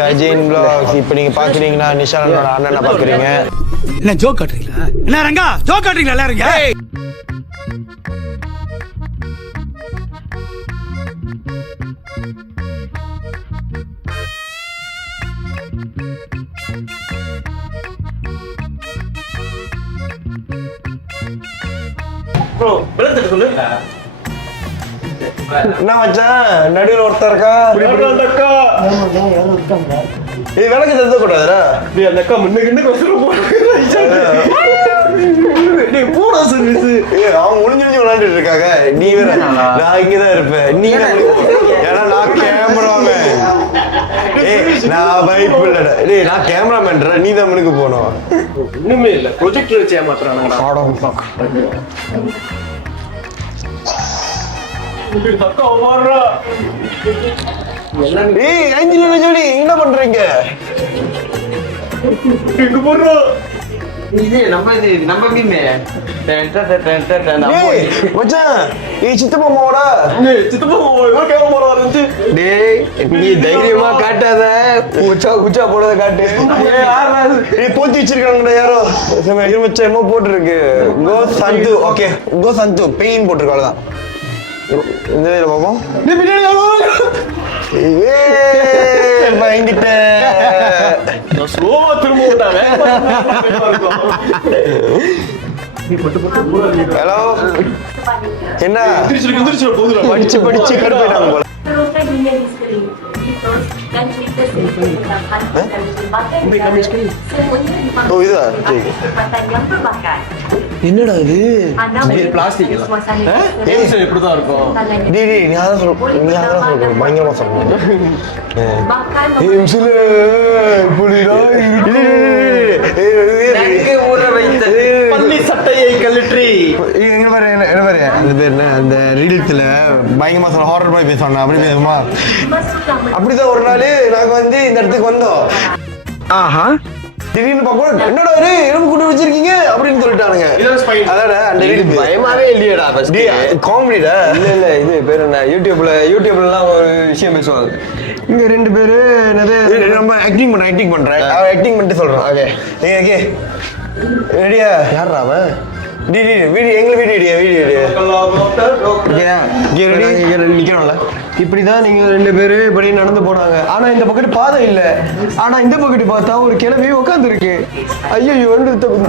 Sajin vlogs. இப்போ நீங்க பாக்குறீங்கன்னா நிஷானோட அண்ணனை பாக்குறீங்க. என்ன ஜோக் காட்டுறீங்களா? என்ன ரங்கா ஜோக் காட்டுறீங்களா எல்லாரும்? ப்ரோ விளக்கு சொல்லு. என்ன மச்சான் நடுவில் ஒருத்தர் இருக்கா? அந்த அக்கா இது விளக்கு தந்த கூடாதுடா. நீ அந்த அக்கா முன்னுக்கு போடா சர்வீஸ். அவங்க முடிஞ்சு விளையாண்டுட்டு இருக்காங்க. நீ வேற நான் இங்கதான் இருப்பேன். நீ ஏன்னா நான் கேமராமேன். நான் பைப் இல்லடா. டேய் நான் கேமராமேன்டா. நீ தான் முன்னுக்கு போகணும். ஒண்ணுமே இல்ல. ப்ரொஜெக்டர் வச்சு ஏமாத்துறானுங்க. அக்கா மாறா. ஏய் ஆஞ்சலினா ஜோலி என்ன பண்றீங்க? எங்க போறா? இது நம்ம மீன் மச்சான் ஏய் சித்தப்பா மாவோடா. சித்தப்பா இவன் கேமரா மாறா இருந்துச்சு. டேய் நீ தைரியமா காட்டாத. குச்சா போடுறத காட்டு. நீ போத்தி வச்சிருக்காங்கடா யாரோ. மச்சான் என்ன போட்டுருக்கு? கோ சந்து. ஓகே கோ சந்து பெயின் போட்டுருக்கு. அவ்வளவுதான். இந்த வேலை பாப்போம். நீ பின்னாடி பயந்துட்டேன். ஸ்லோவா திரும்ப விட்டானே. ஹலோ என்ன எந்திரிச்சு போதுடா. படிச்சு கடுப்பாயிட்டாங்க போல. ஓ இதா என்னடா இது? பிளாஸ்டிக் இப்படிதான் இருக்கும். டேய் நீ அதான் சொல்ற. பயங்கரமா சொல்ற. பள்ளி சட்டையை கழற்றி அந்த ரீல்ஸ்ல பயங்கரமா சொல்ல ஹாரர் பாய் பேசுவாங்க. அப்படி பேசுமா? அப்படிதான் ஒரு நாள் நாங்க வந்து இந்த இடத்துக்கு வந்தோம். ஆஹா திடீர்னு பாப்போம் என்னடா இது எலும்பு கூட்டு வச்சிருக்கீங்க அப்படின்னு சொல்லிட்டானுங்க. அதாடா அந்த ரீல் பயமாவே இல்லையடா. காமெடிடா. இல்ல இது பேர் என்ன யூடியூப்லாம் ஒரு விஷயம் பேசுவாங்க. இங்க ரெண்டு பேரு நம்ம ஆக்டிங் பண்றேன். ஆக்டிங் பண்ணிட்டு சொல்றோம். ஓகே ஓகே ரெடியா? யாரா அவன்? இப்படிதான் நீங்க ரெண்டு பேரு இப்படி நடந்து போனாங்க. ஆனா இந்த பக்கத்து பாதை இல்ல. ஆனா இந்த பக்கத்து பார்த்தா ஒரு கிளவி உட்காந்து இருக்கு. ஐயோ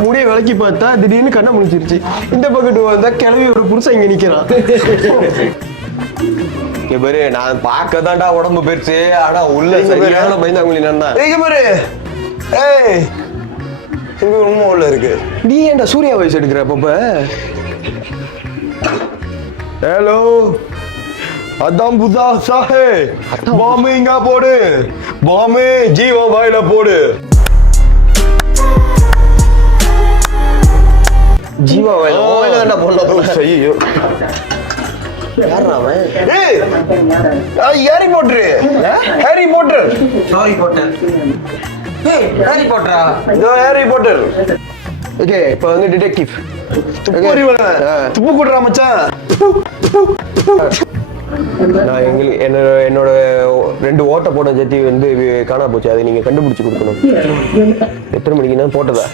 முடிய விளக்கி பார்த்தா திடீர்னு கண்ணை முடிச்சிருச்சு. இந்த பக்கத்து வந்தா கிளவி ஒரு புருஷன் இங்க நிக்கிறான். பாரு நான் பார்க்கதான்டா உடம்பு பெருசு. ஆனா உள்ள சரியான பயந்தாங்குழி நான் தான். பாரு ஏய் உண்மை உள்ள இருக்கு. நீ ஏன்டா சூர்யா வயசு எடுக்கிற அப்பப்ப? ஹலோ அதான் புதா சாஹே பாம்பு இங்க போடு. பாம்பு ஜீவோ வாயில போடு. ஜீவா வாயில தான்டா போடணும். ஐயோ யாரா அவன்? ஏய் Harry Potter. Harry Potter. Sorry போட்டேன். ஏய் ஹாரி பாட்டரா? இதோ ஹாரி பாட்டர். ஓகே இப்போ வந்து டிடெக்டிவ். துப்பு கூடுறா மச்சான். நான் என்னோட 2 ஓட்ட போட்ட ஜட்டி வந்து காணா போச்சு. அதை நீங்க கண்டுபிடிச்சு கொடுக்கணும். எத்தனை மணிக்கு நான் போட்டதா?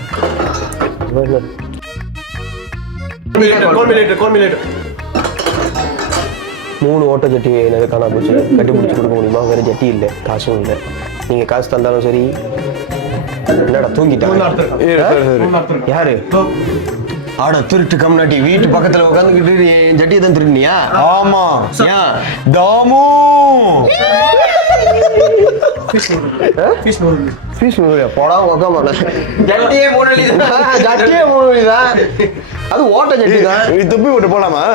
3 ஓட்ட ஜட்டி எனக்கு காணா போச்சு. கண்டுபிடிச்சு கொடுக்க முடியுமா? வேற ஜட்டி இல்லை, காசும் இல்லை. நீங்க காசு தந்தாலும் சரி. என்னடா தூங்கிட்டாங்க? யாரு? ஆட திருட்டு கம்னாட்டி வீட்டு பக்கத்துல உட்காந்துக்கிட்டு என் ஜட்டியை தான் திருடினியா? ஆமா ஏன்? தாமு போடா உக்காம ஜட்டியே 3 வழி தான். அது ஓட்ட ஜட்டி தான். நீ துப்பி விட்டு போலாமா?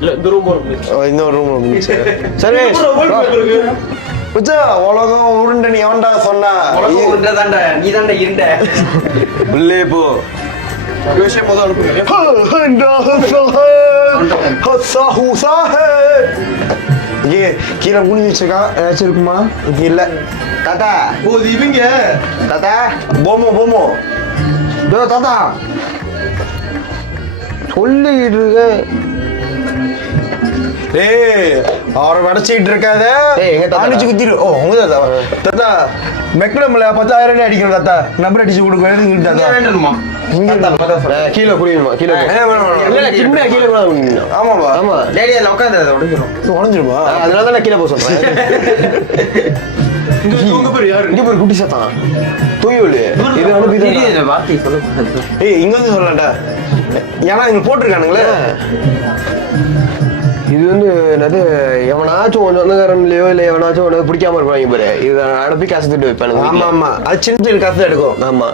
இல்ல இந்த ரூம் இன்னொரு ரூம். சரி உலகம் உருண்ட நீ எவன்டா சொன்னா? நீ தாண்டா இருண்ட. உள்ளே போ. விஷயம் முதல் அனுப்புறீங்க. கீழே குனிஞ்சு வச்சிருக்கா. ஏதாச்சும் இருக்குமா? இல்ல தாத்தா. ஓ இவங்க தாத்தா போமோ தாத்தா சொல்லிக்கிட்டு இருக்க. ஏய் அவரை வடச்சிட்டு இருக்காத. ஏய், எங்க தாத்தா? அடிச்சு குத்திரு. ஓ உங்க தாத்தா. தாத்தா மெக்கடம்ல 10,000 அடிக்கணும் தாத்தா. நம்பர் அடிச்சு கொடுக்க தாத்தா. வேண்டணுமா? கீழே குடிக்கணுமா? கீழே கீழே கூட குடிக்கணும். ஆமாப்பா. ஆமா. டேடி அதில் உட்காந்து அதை உடைக்கணும். உடஞ்சிருமா? அதனால தான் நான் கீழே போக சொல்றேன். உங்க பேர் யாரு? இங்க போய் குட்டி சத்தான் தூயொலு இது அனுப்பி வார்த்தை சொல்ல. ஏய் இங்க வந்து சொல்லலாம்டா. ஏன்னா இங்க போட்டிருக்கானுங்களே. இது வந்து என்னது எவனாச்சும் கொஞ்சம் சொந்தக்காரன்லயோ இல்ல எவனாச்சும் உனக்கு பிடிக்காம இருப்பாங்க பாரு. இதை அனுப்பி காசு திட்டு வைப்பானுங்க. ஆமா ஆமா. அது சின்ன சின்ன காசு தான் எடுக்கும். ஆமா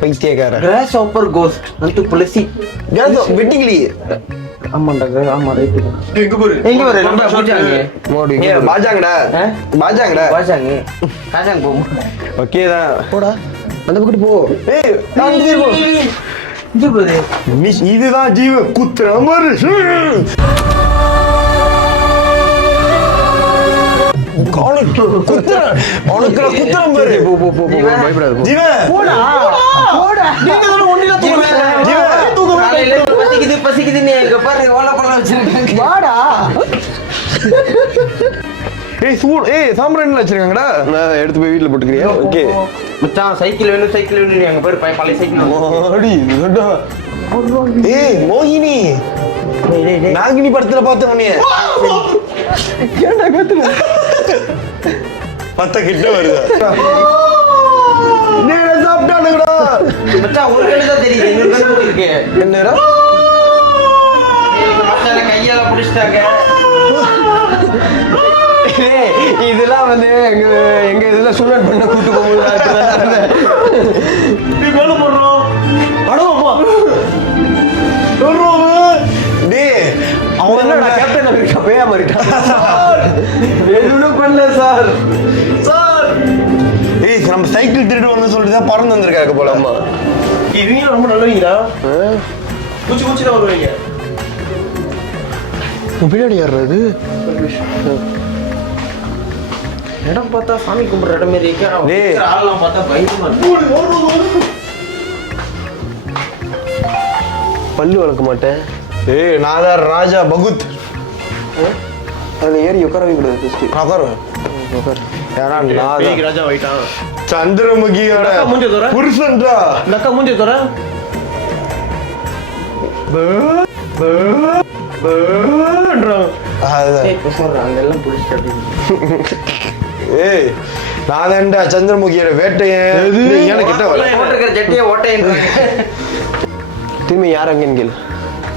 பைத்தியக்காரன். கிராஸ் ஆப்பர் கோஸ்ட் வந்து புலசி. வெட்டிக்கிளி. ஆமாண்டா ஆமா ரைட். எங்க போரு? எங்க போரு? நம்ம போச்சாங்க. மோடி ஏ பாஜாங்கடா. பாஜாங்கடா. பாஜாங்க. காஜாங்க போ. ஓகே தான். போடா அந்த பக்கத்து போ. ஏய் நான் திரும்போ. இங்க போரு. இதுதான் ஜீவ குத்துற மாதிரி. பசிக்குதுன்னு எங்க பாரு ஓல பழம் வச்சிருக்காங்க. வாடா. ஏய் சூடு. ஏய் சாம்பிராணில வச்சிருக்காங்கடா. நான் எடுத்து போய் வீட்டுல போட்டுக்கிறியா? ஓகே மச்சான் சைக்கிள் வேணும் எங்க பேர் பழைய சைக்கிள். ஓடி இதடா. ஏய் மோகினி. நாகினி படத்துல பார்த்தேன் நீ. ஏன்டா கத்துற? பத்த கிட்ட வருது. நீ சாப்பிட்டானுங்கடா. மச்சான் ஒரு கண்ணு தான் தெரியுது. இன்னொரு கண்ணு இருக்கு. என்னடா? மச்சான் கையால புடிச்சிட்டாங்க. இதெல்லாம் வந்து எங்க இதுல சூழல் பண்ண கூட்டு போகும்போது நீ மேல போடுறோம். அடோமா. டேய் அவன் என்னடா கேப்டன் அமெரிக்கா பேயா மாறிட்டான். எதுவும் பண்ணல சார். சார் ஏய் நம்ம சைக்கிள் திருடு வந்து சொல்லிட்டு தான் பறந்து வந்திருக்காங்க போல. ஆமா இவங்க ரொம்ப நல்லவங்கடா. குச்சி தான் வருவீங்க. பின்னாடி ஏறுறது இடம் பார்த்தா சாமி கும்பிடுற இடம் மாதிரி இருக்கு. டேய். ஆள்லாம் பார்த்தா பயமா இருக்கு. பல்லு வளர்க்க மாட்டேன். ஏய் நான் தான் ராஜா பகுத். அதுல ஏறி உட்காரவே கூடாது ஃபர்ஸ்ட். உட்காரு. யாரா நான் பேய்க்கு ராஜா ஆயிட்டான். சந்திரமுகியோட அக்கா மூஞ்சி தோற. புருஷன்டா. இந்த அக்கா மூஞ்சி தோற. அங்கெல்லாம் புடிச்சிட்டு. ஏய் நான் தான்டா சந்திரமுகியோட வேட்டையன். எனக்கு கிட்ட வர. போட்டிருக்கிற ஜட்டியை ஓட்டைன்றாங்க. திரும்பி யார் அங்கன்னு கேளு.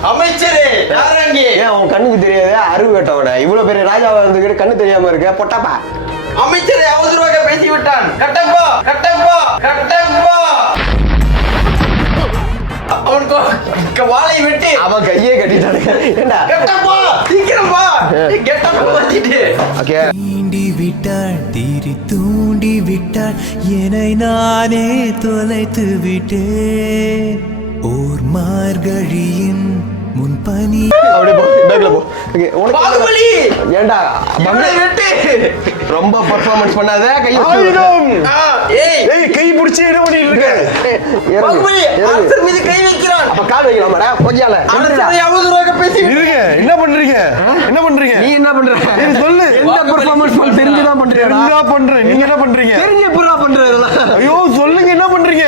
அமைச்சரே யாரங்க? ஏன் உன் கண்ணுக்கு தெரியாது அறிவு கேட்டவன இவ்வளவு பெரிய ராஜாவா இருந்துக்கிட்டு கண்ணு தெரியாம இருக்க பொட்டாப்பா. அமைச்சரே அவசரமாக பேசி விட்டான். கட்டப்பா கட்டப்பா கட்டப்பா. அவனுக்கு வாளை வெட்டி அவன் கையே கட்டிட்டானுங்க. ஏண்டா கட்டப்பா சீக்கிரம் வா. கெட்டப்பா வச்சிட்டு. ஓகே தீண்டி விட்டாள் தீரி தூண்டி விட்டாள் என்னை நானே தொலைத்து விட்டேன் ஓர் மார்கழியின் முன்பனி. அப்படியே போ பேக்ல போ. ஓகே பாகுபலி ஏண்டா வாளை வெட்டி. ரொம்ப பெர்ஃபார்மன்ஸ் பண்ணாத கை ஆயுதம். ஏய் ஏய் கை பிடிச்சி என்ன பண்ணிட்டு இருக்க? பாகுபலி அரசர் மீது கை வைக்கிறான். அப்ப கால் வைக்கலாமாடா கொஞ்சால. அரசரை அவசரமாக பேசி இருங்க என்ன பண்றீங்க? என்ன பண்றீங்க? நீ என்ன பண்ற? ஏய் சொல்லு. என்ன பெர்ஃபார்மன்ஸ் பண்ண தெரிஞ்சு தான் பண்றியாடா? என்ன பண்றீங்க? நீங்க என்ன பண்றீங்க? தெரிஞ்சு எப்பறா பண்ற இதெல்லாம்? ஐயோ சொல்லுங்க என்ன பண்றீங்க?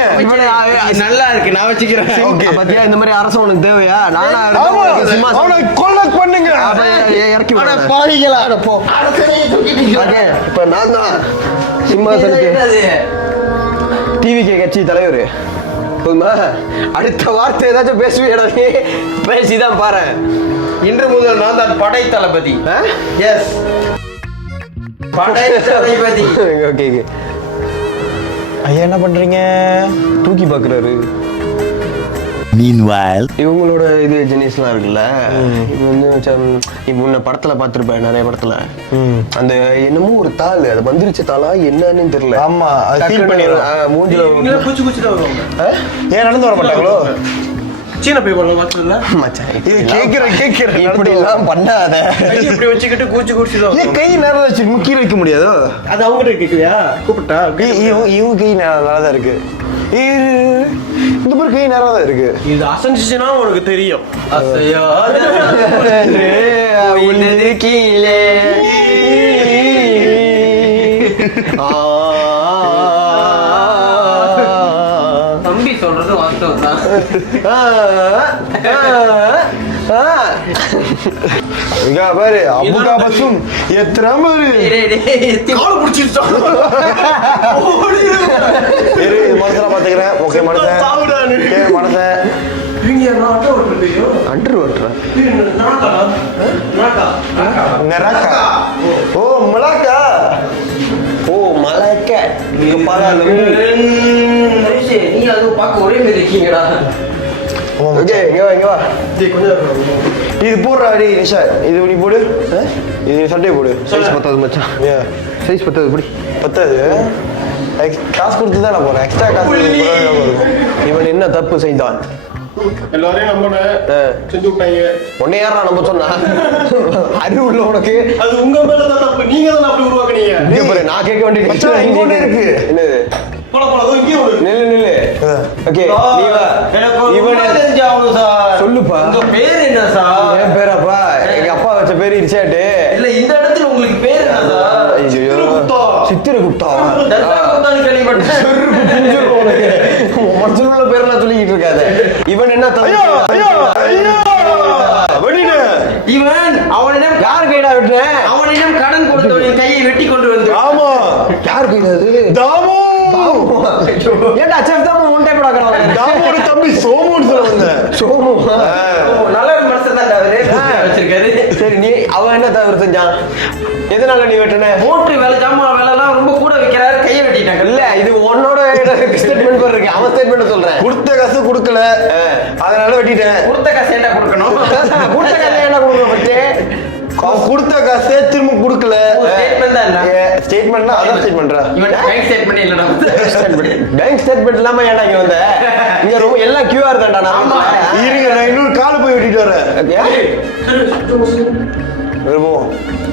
நல்லா இருக்கு நான் வச்சுக்கிறேன். ஓகே. பாத்தியா இந்த மாதிரி அரசன் உனக்கு தேவையா? நானா ஆமா. சும்மா அவனை கொலை பண்ணுங்க. இறக்கி அட விடுறேன். பாவிகளா அட போ. அரசரையே தூக்கிட்டீங்க. ஓகே, இப்ப நான் தான் சிம்மாசனத்துக்கு என்னது? டிவிகே கட்சி தலைவர். போதுமா? அடுத்த வார்த்தை ஏதாச்சும் பேசுவியடா நீ? பேசிதான் பாரு. இன்று முதல் நான் தான் படை தளபதி. எஸ் படை தளபதி. Okay okay. ஐயா என்ன பண்றீங்க? தூக்கி பாக்குறாரு. Meanwhile, இவங்களோட இது ஜெனிஸ்லாம் இருக்குல்ல, இது வந்து நீ முன்ன படத்துல பார்த்திருப்பேன் நிறைய படத்துல. அந்த என்னமோ ஒரு தாள், அது மந்திரிச்ச தாளா என்னன்னு தெரியல. ஆமா அது ஃபீல் பண்ணிடுறோம். மூஞ்சில இவங்கள குச்சி குச்சி தான் வருவாங்க. ஏன் நடந்து வர மாட்டாங்களோ? சீன போய் போடுற மாட்டல. மச்சான் இது கேக்குறேன் இப்படி எல்லாம் பண்ணாத. கை இப்படி வச்சுக்கிட்டு கூச்சி கூச்சி தான் ஏன் கை நேரம் வச்சு முக்கிய வைக்க முடியாதோ? அது அவங்க கிட்ட கேக்குறியா? கூப்பிட்டா இவங்க கை நல்லா தான் இருக்கு. இந்த மாதிரி கை நேரம் தான் இருக்கு. இது அசைஞ்சிச்சுன்னா உனக்கு தெரியும். உள்ளது கீழே தம்பி சொல்றது வாஸ்தவம் தான். இங்க பாரு அபுகா பசும் எத்தனை பாரு மனசுல பாத்துக்கிறேன். ஓகே மனசன் மனசன் அண்டர் ஓட்டுறேன். ஓ மலாக்கா. ஓ மலாக்கா. நீங்க பாருங்க நீ அதுவும் பார்க்க ஒரே மாதிரி இருக்கீங்கடா. ஓகே இங்க வா இது போடுறா அடி நிஷா. இது நீ போடு. இது சட்டை போடு. சைஸ் பத்தாது மச்சான். சைஸ் பத்தாது இப்படி பத்தாது. காசு கொடுத்து தான் நான் போறேன். எக்ஸ்ட்ரா காசு இருக்கும். இவன் என்ன தப்பு செய்தான்? எல்லாரையும் நம்பினேன், செஞ்சு விட்டாங்க. உன்னை யாரா நம்ப சொன்னா? அறிவு உள்ள உனக்கு? அது உங்க மேலதான் தப்பு. நீங்க தான் அப்படி உருவாக்குனீங்க. இங்க பாரு, நான் கேட்க வேண்டிய மச்சான், இங்க ஒண்ணு இருக்கு. என்னது? இங்கே ஒரு நில்லு. ஓகே நீ வா. இவனே தெரிஞ்சாகணும் சார். சொல்லுப்பா. உங்க பேர் என்ன சார்? என் பேராப்பா? எங்க அப்பா வச்ச பேரு இரிச்சாட்டு. இல்ல இந்த இடத்துல உங்களுக்கு பேர் என்ன சார்? சித்திரகுப்தா. தர்காகுப்தான்னு கேள்விப்பட்டேன். மனசுல பேரெல்லாம் சொல்லிக்கிட்டு இருக்காத. இவன் என்ன இவன் அவனிடம் யார் கைடா விட்டுறேன்? அவனிடம் கடன் கொடுத்தவனின் கையை வெட்டி கொண்டு வந்து. ஆமா யார் கைடா அது? தாமு. ஏன்டா செஃப் தாமு உன் டைப் ஆகறான்? தாமோட தம்பி சோமுன்னு சொல்ல வந்தேன். சோமு. நல்ல ஒரு மனுஷன் தான் அவரு வச்சிருக்காரு. சரி நீ அவன் என்ன தவறு செஞ்சான்? எதனால நீ வெட்டன? மோட்டர் வேலை ஜாமான் வேலை எல்லாம் ரொம்ப கூட வைக்கிறாரு, கையை வெட்டிட்டாங்க. இல்ல இது உன்னோட ஸ்டேட்மெண்ட் பாரு இருக்கு. அவன் ஸ்டேட்மெண்ட் சொல்றேன். கொடுத்த காசு கொடுக்கல, அதனால வெட்டிட்டேன். கொடுத்த காசு என்ன கொடுக்கணும்? கூட்ட கதை என்ன கொடுக்கணும் பச்சே? அவன் கொடுத்த காசே திரும்ப கொடுக்கல. ஸ்டேட்மெண்ட் தான் என்ன? ஸ்டேட்மெண்ட்னா அதான் ஸ்டேட்மெண்ட்ரா. இவன் பேங்க் ஸ்டேட்மெண்ட் இல்லடா. பேங்க் ஸ்டேட்மெண்ட் இல்லாம ஏன்டா இங்க வந்த? இங்க ரொம்ப எல்லாம் QR தான்டா. ஆமா. இருங்க நான் இன்னொரு கால் போய் வெட்டிட்டு வரேன். வருவோம்.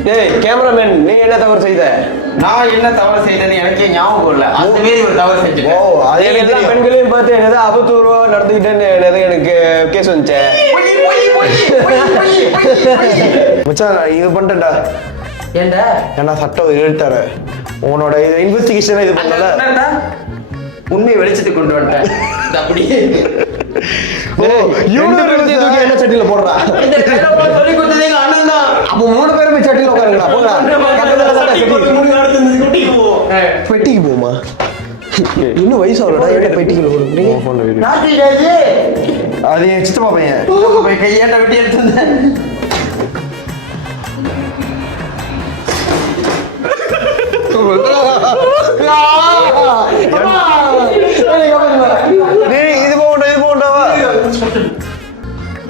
டேய் கேமராமேன், நீ என்ன தவறு செய்த? நான் என்ன தவறு செய்தேன்னு எனக்கே ஞாபகம் இல்ல. அந்த மாதிரி ஒரு தவறு ஓ செஞ்சுட்டேன். அது நீ எனக்கு எல்லா தெரியும். பெண்களையும் பார்த்து என்னது அவதூறுவா நடந்துக்கிட்டேன்னு என்னது எனக்கு கேஸ் வந்துச்சே. மச்சான் நான் இது பண்ணிட்டேன்டா. ஏண்டா? ஏன்னா சட்டம் எழுத்தாரேன். உன்னோட இன்வெஸ்டிகேஷன் இது பண்ணல. உண்மை வெளிச்சத்துக்கு கொண்டு வந்துட்டேன். அப்படி என்ன சட்டியில போடுறா? இந்த dialogue சொல்லி கொடுத்தது எங்க அண்ணன் தான். அப்போ 3 பேருமே சட்டியில உட்காருங்கடா. போடா. பெட்டிக்கு போமா? இன்னும் வயசு ஆகலடா. என்ன பெட்டிக்குள்ள போடுறீங்க? நாட்டு ராஜு. அது என் சித்தப்பா பையன். போய் கையாண்ட வெட்டி எடுத்துருந்தேன். டேய் இது போகண்டா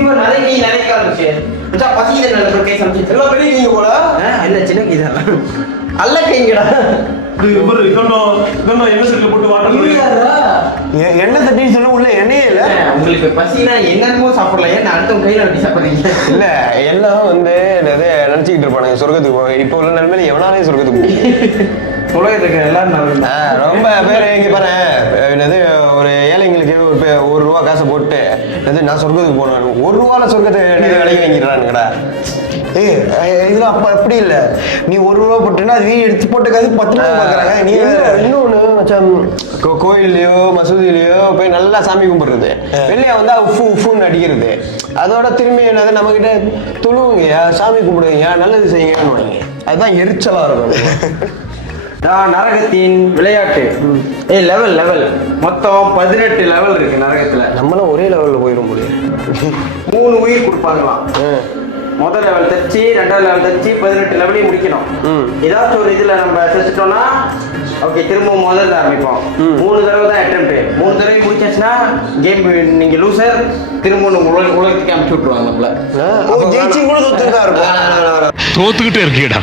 இவன் நிறைய நிறைய ஆரம்பிச்சு. பசிக்குது நல்ல கை சமைச்சு. எல்லாம் பெரிய நீங்க போல. இல்ல சின்ன கை தான். அல்ல கைங்கடா. என்ன செட்டில் போட்டு வாட்டர் எண்ணெய் சட்டின்னு சொன்னா உள்ள எண்ணெயே இல்ல. உங்களுக்கு பசினா என்னென்னமோ சாப்பிடலாம். ஏன் அடுத்தவங்க கையில வெட்டி சாப்பிடுறீங்க? இல்ல எல்லாம் வந்து என்னது நினைச்சுக்கிட்டு இருப்பானுங்க சொர்க்கத்துக்கு போக. இப்போ உள்ள நிலைமையில எவனாலே சொர்க்கத்துக்கு போகும். உலகத்துக்கு எல்லாரும் ரொம்ப பேர் இங்க பாரு என்னது ஒரு ஏழைங்களுக்கு ஒரு ரூபா காசை போட்டு என்னது நான் சொர்க்கத்துக்கு போனேன். 1 ரூபால சொர்க்கத்தை விலைக்கு வாங்கிடுறானுங்கடா. இதெல்லாம் அப்ப அப்படி இல்ல. நீ 1 ரூபா போட்டுன்னா அது எடுத்து போட்டு காசு 10 ரூபா பாக்குறாங்க. நீ இன்னொன்னு மச்சான், கோயில்லையோ மசூதியிலயோ போய் நல்லா சாமி கும்பிடுறது, வெளியே வந்தா உஃபு உஃபுன்னு அடிக்கிறது. அதோட திரும்பி என்னது நம்ம கிட்ட தொழுவுங்கய்யா, சாமி கும்பிடுங்கய்யா, நல்லது செய்யுங்கன்னு. அதுதான் எரிச்சலா இருக்கும். நரகத்தின் விளையாட்டு. லெவல் மொத்தம் 18 லெவல் இருக்கு நரகத்துல. நம்மளும் ஒரே லெவல்ல போயிட முடியும். 3 உயிர் கொடுப்பாங்களாம். முதல் லெவல் தச்சு, 2வது லெவல் தச்சு 18 லெவலையும் முடிக்கணும். ஏதாச்சும் ஒரு இதுல நம்ம செஞ்சுட்டோம்னா ஓகே, திரும்ப முதல்ல ஆரம்பிப்போம். 3 தடவை தான் அட்டெம்ப்ட். 3 தடவை முடிச்சாச்சுன்னா கேம் நீங்க லூசர். திரும்ப உலகத்துக்கு அனுப்பிச்சு விட்டுருவாங்க நம்மள. ஜெயிச்சு கூட தோத்துதான் இருக்கும். தோத்துக்கிட்டே இருக்கீடா.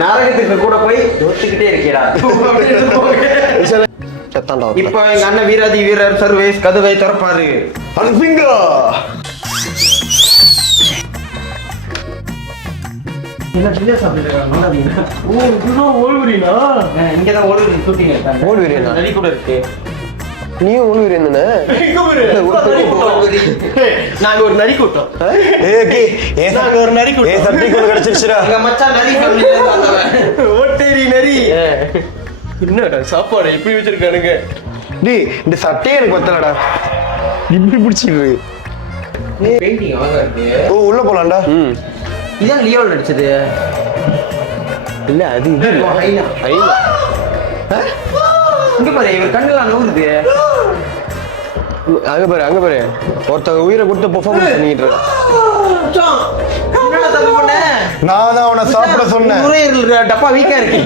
நரகத்துக்கு கூட போய் தோத்துக்கிட்டே இருக்கீடா. இப்ப எங்க அண்ணன் வீராதி வீரர் சர்வேஸ் கதவை திறப்பாரு. அனுப்பிங்க. இங்கதான் ஓல்வரின் ஷூட்டிங் எடுத்தாங்க. ஓல்வரினா? நடி கூட இருக்கு. நீயும் உழுவுற தானே? எங்க போயிரு? நாங்க ஒரு நரி கூட்டம். நாங்க ஒரு நரி கூட்டம். சட்டிக்குள்ள கிடைச்சிருச்சுடா. எங்க மச்சான் நரி ஃபேமிலில இருந்து வந்தவன். ஓட்டேரி நரி. என்னடா சாப்பாடு எப்படி வச்சிருக்கானுங்க? டேய் இந்த சட்டையே எனக்கு பத்தலடா. இப்படி பிடிச்சிருக்கு. பெயிண்டிங் அழகா இருக்கு. ஓ உள்ள போலாம்டா. இதான் லியோல நடிச்சது. இல்ல அது இது இல்ல. ஐயா. ஐயா. இங்க பாரு இவர் கண்ணெல்லாம் நூறுது. அங்க பாரு ஒருத்தர் உயிரை கொடுத்து பெர்ஃபார்மன்ஸ் பண்ணிட்டு இருக்கான். என்னடா தப்பு பண்ண? நான் தான் அவனை சாப்பிட சொன்னேன். நுரையீரல் டப்பா வீக்கா இருக்கு.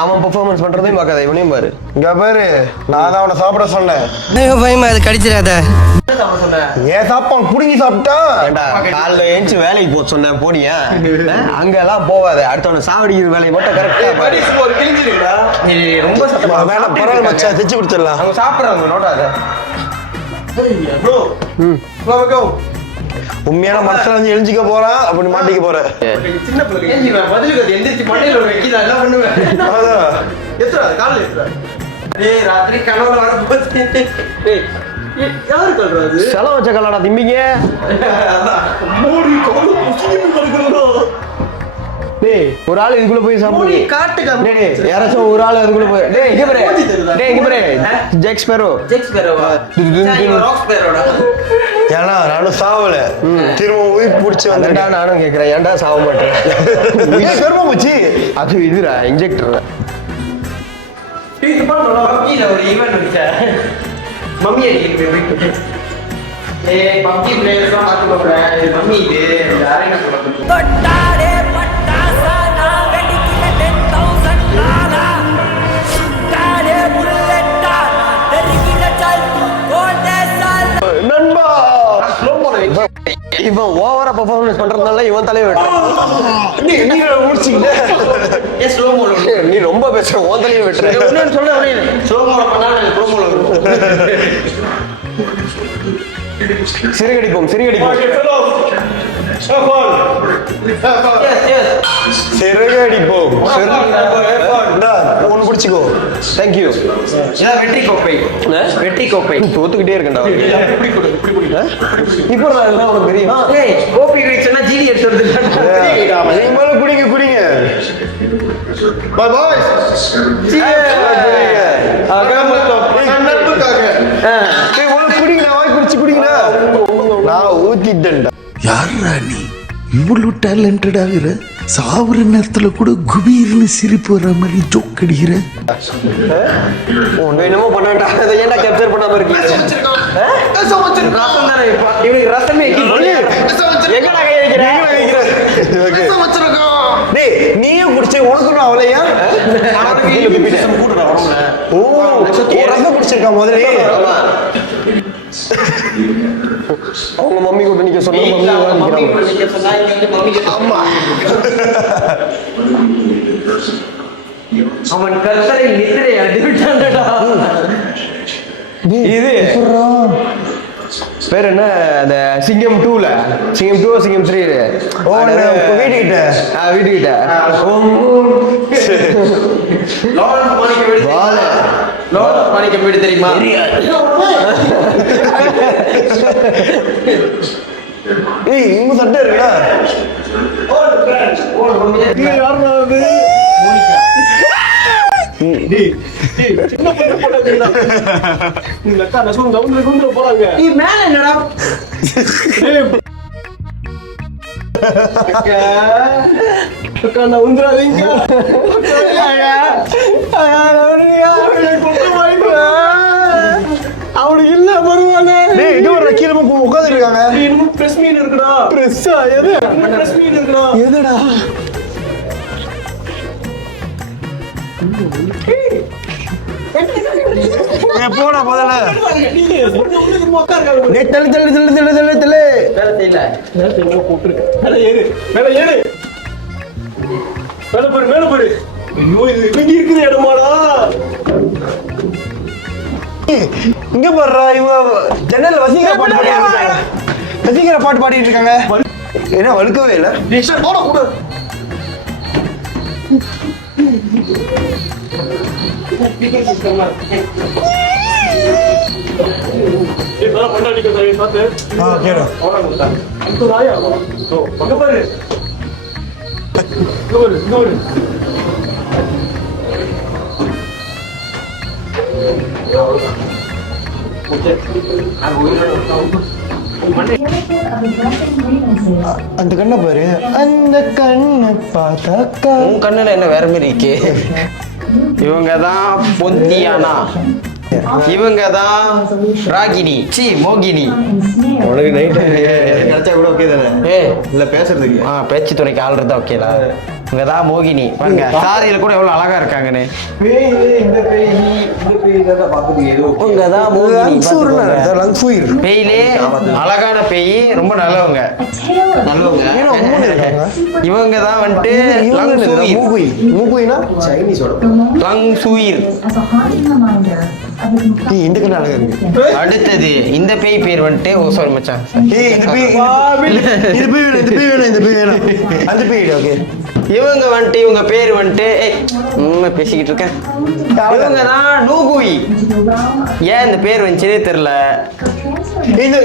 அவன் பெர்ஃபார்மன்ஸ் பண்றதையும் பார்க்காத, இவனையும் பாரு. இங்க பாரு நான் தான் அவனை சாப்பிட சொன்னேன். பயமா அது கடிச்சிடாத. என்ன தப்பு சொன்ன? ஏன் சாப்பான் புடுங்கி சாப்பிட்டான். ஏண்டா காலைல எழுந்து வேலைக்கு போக சொன்னேன் போனியா? அங்க எல்லாம் போவாத, அடுத்தவன சாவடிக்கிற வேலையை மட்டும் கரெக்டா பாரு. ஒரு கிழிஞ்சிருக்கா? ரொம்ப சத்தமா வேணாம் பரவாயில்ல மச்சான் தைச்சு கொடுத்துடலாம். அவங்க சாப்பிடுறாங்க நோட்டாத. ப்ரோ கோ உண்மையான மனுஷன் வந்து எழுஞ்சிக்க போறான் அப்படி மாட்டிக்க போற. சின்ன பிள்ளை. ஏஞ்சி வா பதிலுக்கு அது எந்திரிச்சு மண்டையில ஒரு வைக்கிதா என்ன பண்ணுவேன்? அதான். எத்துறா கால்ல எத்துறா. டேய் ராத்திரி கனவுல வர போச்சு. டேய் யாரு கல்றாது? செலவு வச்ச கல்லடா திம்பிங்க. மோடி கோல புசிட்டு கிடக்குறடா. டேய் ஒரு ஆள் இதுக்குள்ள போய் சாப்பிடு. மோடி காட்டுங்க. டேய் யாராச்சும் ஒரு ஆள் அதுக்குள்ள போய். டேய் இங்க பாரு. டேய் இங்க பாரு. ஜெக் ஸ்பேரோ. ஜெக்ஸ் பேரோவா? ராக்ஸ் பேரோடா. ஏன்னா நானும் சாவல. திரும்ப உயிர் பிடிச்சி அதடா வந்துட்டேன். நானும் கேக்குறேன், ஏன்டா சாவ மாட்டேன்? உயிர் பெருமை போச்சு. அது இதுடா இன்ஜெக்டர். இது பண்ணலாம். பப்ஜில ஒரு ஈவென்ட் வச்சா. மம்மி அடிக்கிட்டு போய். ஏய் பப்ஜி பிளேயர்ஸ்லாம் பார்த்து போறேன். இது மம்மி இது யாரையும் சொல்ல. தொட்டாடே பட்டாசா நான் வெடிக்கிற 10,000 நாளா சுட்டாடே புல்லட்டா நான் தெரிகிற சால் கோல்டே சால் நண்பா இவன் ஓவரா பெர்ஃபார்மன்ஸ் பண்றதுனால இவன் தலையை வெட்டுறான். நீ முடிச்சுக்கிட்ட. ஏ ஸ்லோ மோல. நீ ரொம்ப பேசுற, உன் தலையை வெட்டுற. இன்னொன்னு சொல்ல ஒரே ஸ்லோ மோல பண்ணா நான் ப்ரோ மோல வரும். சிறுகடிப்போம். Yes yes. சிறகடிப்போம். ஒன்னு பிடிச்சிக்கோ. தேங்க்யூ. இதான் வெற்றி கோப்பை. வெற்றி கோப்பை. தோத்துக்கிட்டே இருக்கேன்டா. இப்படி கொடு இப்படி கொடு. இப்போ நான் உனக்கு தெரியும். ஏய் கோப்பி வெயிட்ஸ்னா ஜிடி எடுத்து வருது. நீங்க மேல குடிங்க. Bye boys. நட்புக்காக. குடிங்க வாய் குடிச்சு குடிங்க. நான் ஊத்திட்டேன்டா. யாரா நீ இவ்வளவு டேலண்டட் ஆகுற? சாவுற நேரத்துல கூட குபீர்னு சிரிப்பு வர மாதிரி ஜோக் அடிக்கிற. என்னமோ பண்ணாண்டா, அதை ஏன்டா கேப்சர் பண்ணாம இருக்கீங்க? ரசம் தானே இவனுக்கு ரசமே எங்கடா கை வைக்கிறேன். டேய் நீயும் குடிச்சு உனக்கு அவளையா? ஓ ரசம் குடிச்சிருக்கா முதல்ல. அவங்க மம்மி கூட நிக்க சொன்னா மம்மி ஆமா அவன் கர்த்தரை நித்திரை அடித்து விட்டான்டா. இது பேர் என்ன? அந்த சிங்கம் 2ல சிங்கம் 2 சிங்கம் 3 வீட்டுக்கிட்ட வீட்டுக்கிட்ட லாரன்ஸ் மாணிக்கம் வீடு லாரன்ஸ் மாணிக்கம் வீடு தெரியுமா? ஏய் இங்க சட்டை இருக்குடா. சின்ன பிள்ளை போட்டா இந்த அக்கா நசுந்து போறாங்க. நீ மேல என்னடா? அக்கா நான் உந்துறாதீங்க. அவனுக்கு இல்ல பரவாயில்ல. டேய் இது ஒரு கீழ உட்கார்ந்து இருக்காங்க. இன்னும் பிரஸ் மீன் இருக்குடா. பிரஸ்ஸா எது? பிரஸ் மீன் இருக்குடா. எதுடா? போடா முதல்ல. டேய் தள்ளு. வேலை செய்யல. மேல ஏறு. மேல போடு. ஐயோ இது இங்க இருக்குது இடமாடா. இங்க பாருடா இவங்க ஜன்னல்ல வசீகர பாட்டு பாடிட்டு இருக்காங்க. என்ன வழுக்கவே இல்ல. போட கூட. கேடா அந்த கண்ணை பாரு, அந்த கண்ணை பார்த்தாக்கா. உன் கண்ணுல என்ன வேற மாதிரி இருக்கு? இவங்க தான் பொந்தியானா, இவங்க தான் ராகினி, சி மோகினி. உனக்கு நைட் கிடைச்சா கூட ஓகே தானே? ஏ இல்ல பேசுறதுக்கு பேச்சு துணைக்கு ஆள் இருந்தா ஓகேடா. இவங்க தான் மோகினி. பாருங்க சாரியில கூட எவ்வளவு அழகா இருக்காங்கன்னு. இவங்க தான் மோகினி. பேயிலே அழகான பேய், ரொம்ப நல்லவங்க. இவங்க தான் வந்துட்டு லங்சூயிர். இந்த கண்ணு அழகா இருக்கு. அடுத்தது இந்த பேய் பேர் வந்துட்டு ஓ சாரி மச்சான், இந்த பேய் வேணும். அந்த பேய் ஓகே. இவங்க வந்துட்டு இவங்க பேர் வந்துட்டு பேசிக்கிட்டு இருக்கேன். இவங்க தான் நூகுய். ஏன் இந்த பேர் வந்துச்சுன்னே தெரியல.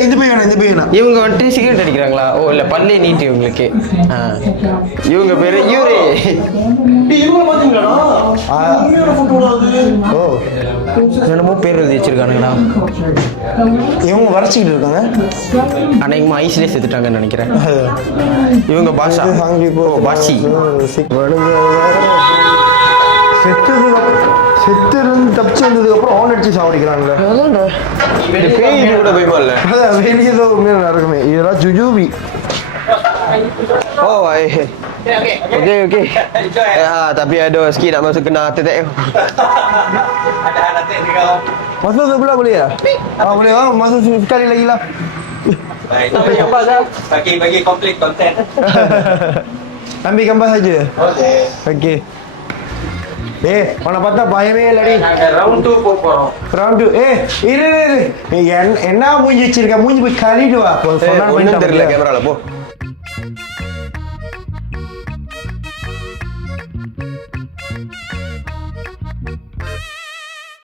இந்த பேய் வேணும். இவங்க வந்துட்டு சிகரெட் அடிக்கிறாங்களா? ஓ இல்ல பல்லே நீட்டு இவங்களுக்கு. இவங்க பேரு யூரே. ஓ என்னமோ பேர் எழுதி வச்சிருக்கானுங்களா? இவங்க வரைச்சிக்கிட்டு இருக்காங்க. அன்னைக்குமா ஐஸ்லேயே செத்துட்டாங்கன்னு நினைக்கிறேன். இவங்க பாஷா. பாஷி. செத்து தப்பிச்சு வந்ததுக்கு அப்புறம் ஆன் அடிச்சு சாவடிக்கிறாங்க. பேய் கூட பயமா இல்ல. அதான் வெளியே தான் உண்மையாக நடக்குமே. இதெல்லாம் ஜுஜூபி. Oh, okay. Tapi ada sikit nak masuk kena tetek. Masuk sebelah boleh ya? Boleh. Masuk sekali lagi lah. Bagi complete content. Ambil gambar saja. Okay. உன்னை பார்த்தா பயமே இல்லடி. ரவுண்ட் 2 போறோம். ரவுண்ட் 2. இரு என்ன மூஞ்சி வச்சிருக்க? மூஞ்சி போய் கழிட்டு வா. ஒண்ணும் தெரியல கேமரால போ.